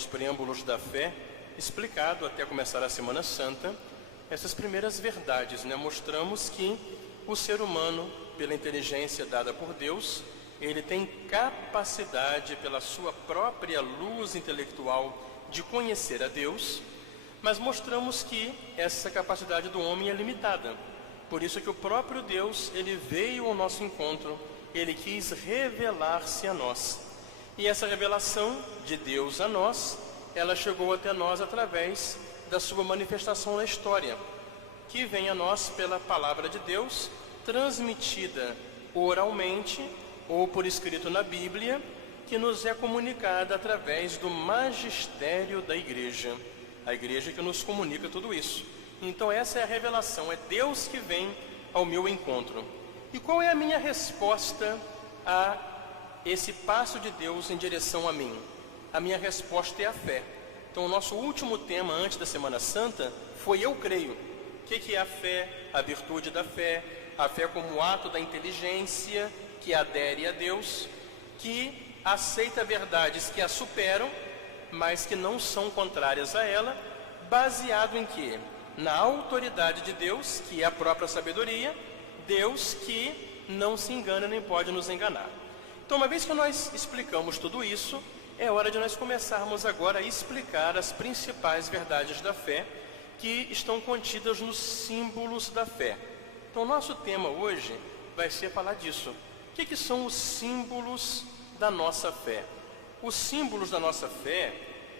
nossos preâmbulos da fé, explicado até começar a Semana Santa, essas primeiras verdades, né? Mostramos que o ser humano, pela inteligência dada por Deus, ele tem capacidade, pela sua própria luz intelectual, de conhecer a Deus, mas mostramos que essa capacidade do homem é limitada. Por isso que o próprio Deus, ele veio ao nosso encontro, ele quis revelar-se a nós. E essa revelação de Deus a nós, ela chegou até nós através da sua manifestação na história, que vem a nós pela palavra de Deus, transmitida oralmente ou por escrito na Bíblia, que nos é comunicada através do magistério da igreja. A igreja que nos comunica tudo isso. Então essa é a revelação, é Deus que vem ao meu encontro. E qual é a minha resposta a esse passo de Deus em direção a mim? A minha resposta é a fé. Então o nosso último tema antes da Semana Santa foi eu creio. O que é a fé? A virtude da fé. A fé como ato da inteligência que adere a Deus, que aceita verdades que a superam, mas que não são contrárias a ela, baseado em quê? Na autoridade de Deus, que é a própria sabedoria, Deus que não se engana nem pode nos enganar. Então, uma vez que nós explicamos tudo isso, é hora de nós começarmos agora a explicar as principais verdades da fé que estão contidas nos símbolos da fé. Então, nosso tema hoje vai ser falar disso. O que são os símbolos da nossa fé? Os símbolos da nossa fé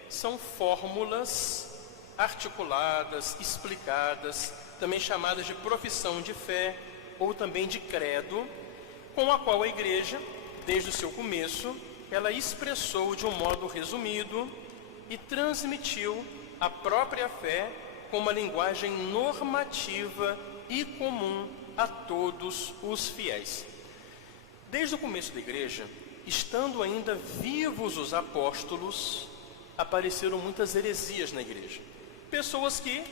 são fórmulas articuladas, explicadas, também chamadas de profissão de fé ou também de credo, com a qual a igreja, desde o seu começo, ela expressou de um modo resumido e transmitiu a própria fé com uma linguagem normativa e comum a todos os fiéis. Desde o começo da igreja, estando ainda vivos os apóstolos, apareceram muitas heresias na igreja. Pessoas que,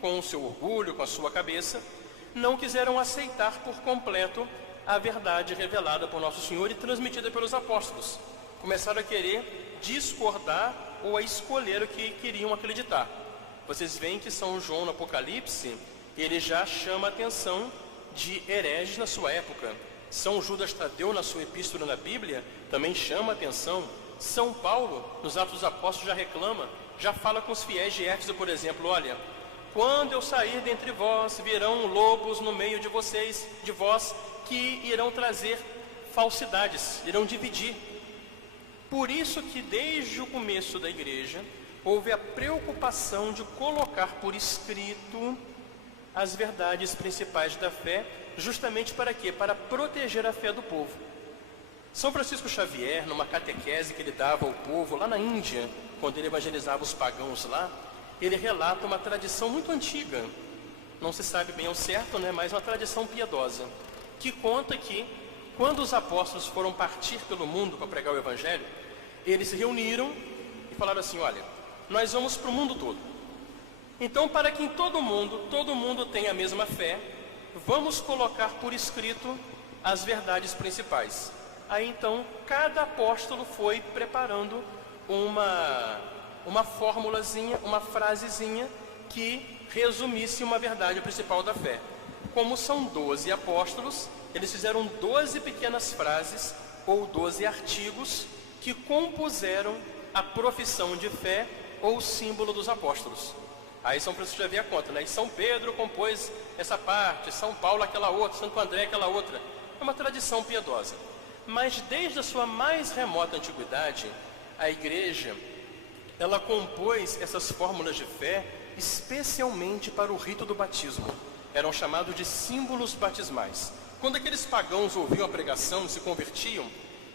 com o seu orgulho, com a sua cabeça, não quiseram aceitar por completo a verdade revelada por Nosso Senhor e transmitida pelos apóstolos. Começaram a querer discordar ou a escolher o que queriam acreditar. Vocês veem que São João no Apocalipse, ele já chama a atenção de hereges na sua época. São Judas Tadeu, na sua epístola na Bíblia, também chama a atenção. São Paulo, nos Atos dos Apóstolos, já reclama, já fala com os fiéis de Éfeso, por exemplo, olha, quando eu sair dentre vós, virão lobos no meio de vocês, de vós, que irão trazer falsidades, irão dividir. Por isso que desde o começo da igreja, houve a preocupação de colocar por escrito as verdades principais da fé, justamente para quê? Para proteger a fé do povo. São Francisco Xavier, numa catequese que ele dava ao povo lá na Índia, quando ele evangelizava os pagãos lá, ele relata uma tradição muito antiga, não se sabe bem ao certo, né, mas uma tradição piedosa, que conta que, quando os apóstolos foram partir pelo mundo para pregar o evangelho, eles se reuniram e falaram assim, olha, nós vamos para o mundo todo. Então, para que em todo mundo tenha a mesma fé, vamos colocar por escrito as verdades principais. Aí então, cada apóstolo foi preparando uma formulazinha, uma frasezinha que resumisse uma verdade principal da fé. Como são 12 apóstolos, eles fizeram 12 pequenas frases ou 12 artigos que compuseram a profissão de fé ou símbolo dos apóstolos. Aí São Francisco Xavier conta, né? E São Pedro compôs essa parte, São Paulo aquela outra, Santo André aquela outra. É uma tradição piedosa. Mas desde a sua mais remota antiguidade, a igreja, ela compôs essas fórmulas de fé especialmente para o rito do batismo. Eram chamados de símbolos batismais. Quando aqueles pagãos ouviam a pregação e se convertiam,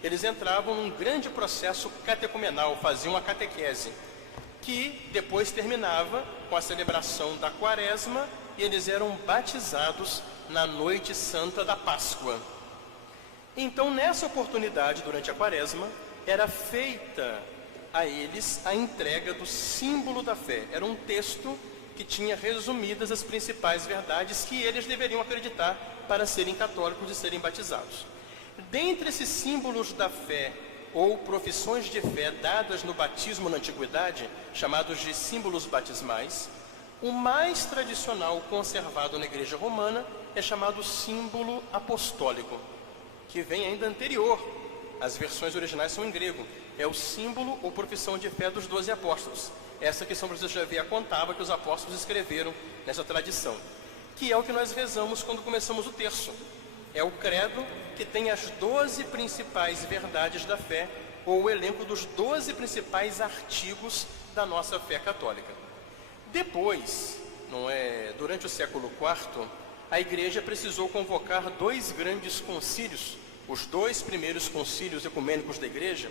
eles entravam num grande processo catecumenal, faziam a catequese, que depois terminava com a celebração da Quaresma e eles eram batizados na noite santa da Páscoa. Então, nessa oportunidade, durante a Quaresma, era feita a eles a entrega do símbolo da fé. Era um texto que tinha resumidas as principais verdades que eles deveriam acreditar para serem católicos e serem batizados. Dentre esses símbolos da fé ou profissões de fé dadas no batismo na antiguidade, chamados de símbolos batismais, o mais tradicional conservado na Igreja Romana é chamado símbolo apostólico, que vem ainda anterior. As versões originais são em grego. É o símbolo ou profissão de fé dos 12 apóstolos. Essa que São Francisco Xavier contava que os apóstolos escreveram nessa tradição, que é o que nós rezamos quando começamos o terço. É o credo que tem as 12 principais verdades da fé, ou o elenco dos 12 principais artigos da nossa fé católica. Depois, durante o século IV, a Igreja precisou convocar 2 grandes concílios, os 2 primeiros concílios ecumênicos da Igreja,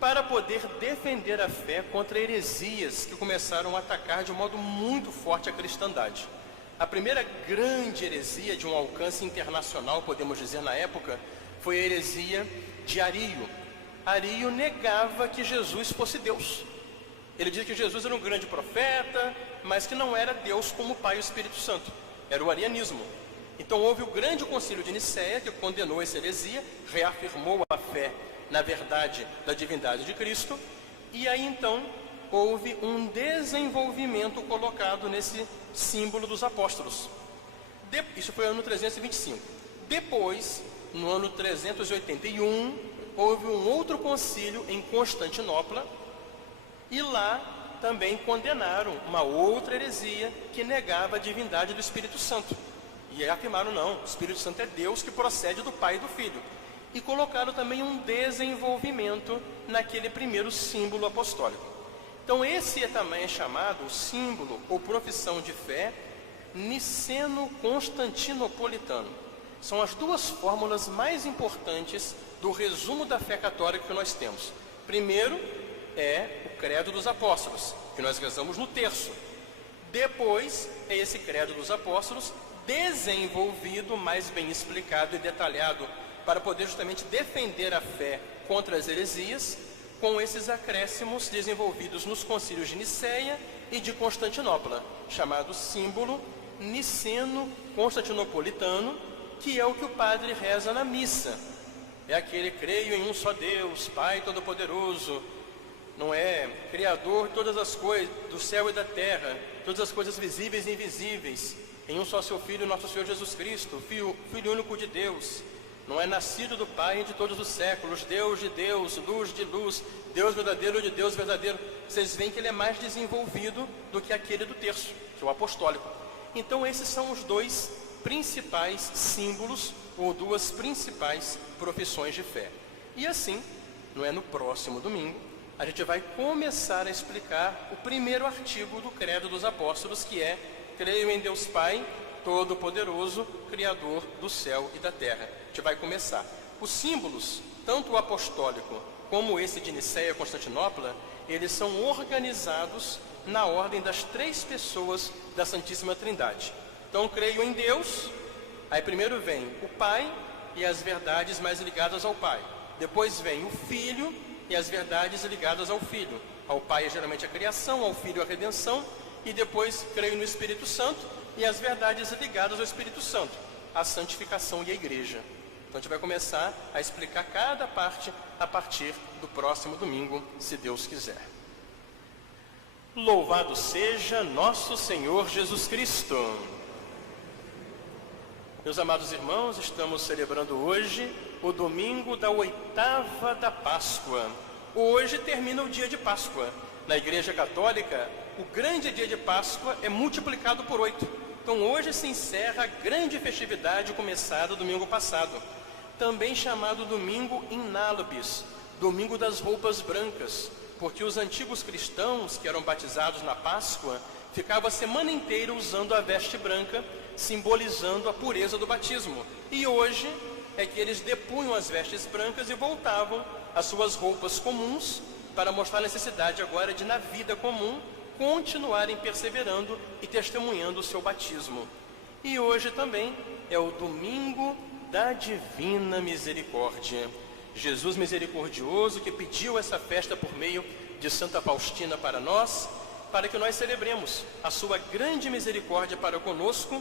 para poder defender a fé contra heresias que começaram a atacar de um modo muito forte a cristandade. A primeira grande heresia de um alcance internacional, podemos dizer na época, foi a heresia de Ario. Ario negava que Jesus fosse Deus. Ele dizia que Jesus era um grande profeta, mas que não era Deus como Pai e o Espírito Santo. Era o arianismo. Então houve o grande concílio de Nicéia, que condenou essa heresia, reafirmou a fé na verdade da divindade de Cristo, e aí então houve um desenvolvimento colocado nesse símbolo dos apóstolos. Isso foi no ano 325. Depois, no ano 381, houve um outro concílio em Constantinopla, e lá também condenaram uma outra heresia que negava a divindade do Espírito Santo. E afirmaram, não, o Espírito Santo é Deus que procede do Pai e do Filho. E colocaram também um desenvolvimento naquele primeiro símbolo apostólico. Então esse também é chamado símbolo ou profissão de fé niceno-constantinopolitano. São as 2 fórmulas mais importantes do resumo da fé católica que nós temos. Primeiro é o credo dos apóstolos, que nós rezamos no terço. Depois é esse credo dos apóstolos desenvolvido, mais bem explicado e detalhado, para poder justamente defender a fé contra as heresias, com esses acréscimos desenvolvidos nos concílios de Nicéia e de Constantinopla, chamado símbolo niceno-constantinopolitano, que é o que o padre reza na missa. É aquele: creio em um só Deus, Pai Todo-Poderoso, não é? Criador de todas as coisas, do céu e da terra, todas as coisas visíveis e invisíveis, em um só seu Filho, nosso Senhor Jesus Cristo, Filho único de Deus, não é? Nascido do Pai de todos os séculos, Deus de Deus, luz de luz, Deus verdadeiro de Deus verdadeiro. Vocês veem que ele é mais desenvolvido do que aquele do terço, que é o apostólico. Então esses são os 2 principais símbolos, ou 2 principais profissões de fé. E assim, não é, no próximo domingo, a gente vai começar a explicar o primeiro artigo do Credo dos Apóstolos, que é: creio em Deus Pai Todo-Poderoso, Criador do céu e da terra. A gente vai começar. Os símbolos, tanto o apostólico como esse de Nicéia e Constantinopla, eles são organizados na ordem das 3 pessoas da Santíssima Trindade. Então, creio em Deus, aí primeiro vem o Pai e as verdades mais ligadas ao Pai. Depois vem o Filho e as verdades ligadas ao Filho. Ao Pai é geralmente a criação, ao Filho a redenção, e depois creio no Espírito Santo e as verdades ligadas ao Espírito Santo, a santificação e a Igreja. Então a gente vai começar a explicar cada parte a partir do próximo domingo, se Deus quiser. Louvado seja nosso Senhor Jesus Cristo! Meus amados irmãos, estamos celebrando hoje o domingo da 8ª da Páscoa. Hoje termina o dia de Páscoa. Na Igreja Católica, o grande dia de Páscoa é multiplicado por 8. Então hoje se encerra a grande festividade começada domingo passado, também chamado domingo Inálubis, domingo das roupas brancas, porque os antigos cristãos que eram batizados na Páscoa ficavam a semana inteira usando a veste branca, simbolizando a pureza do batismo. E hoje é que eles depunham as vestes brancas e voltavam às suas roupas comuns, para mostrar a necessidade agora de, na vida comum, continuarem perseverando e testemunhando o seu batismo. E hoje também é o domingo da Divina Misericórdia. Jesus misericordioso, que pediu essa festa por meio de Santa Faustina para nós, para que nós celebremos a sua grande misericórdia para conosco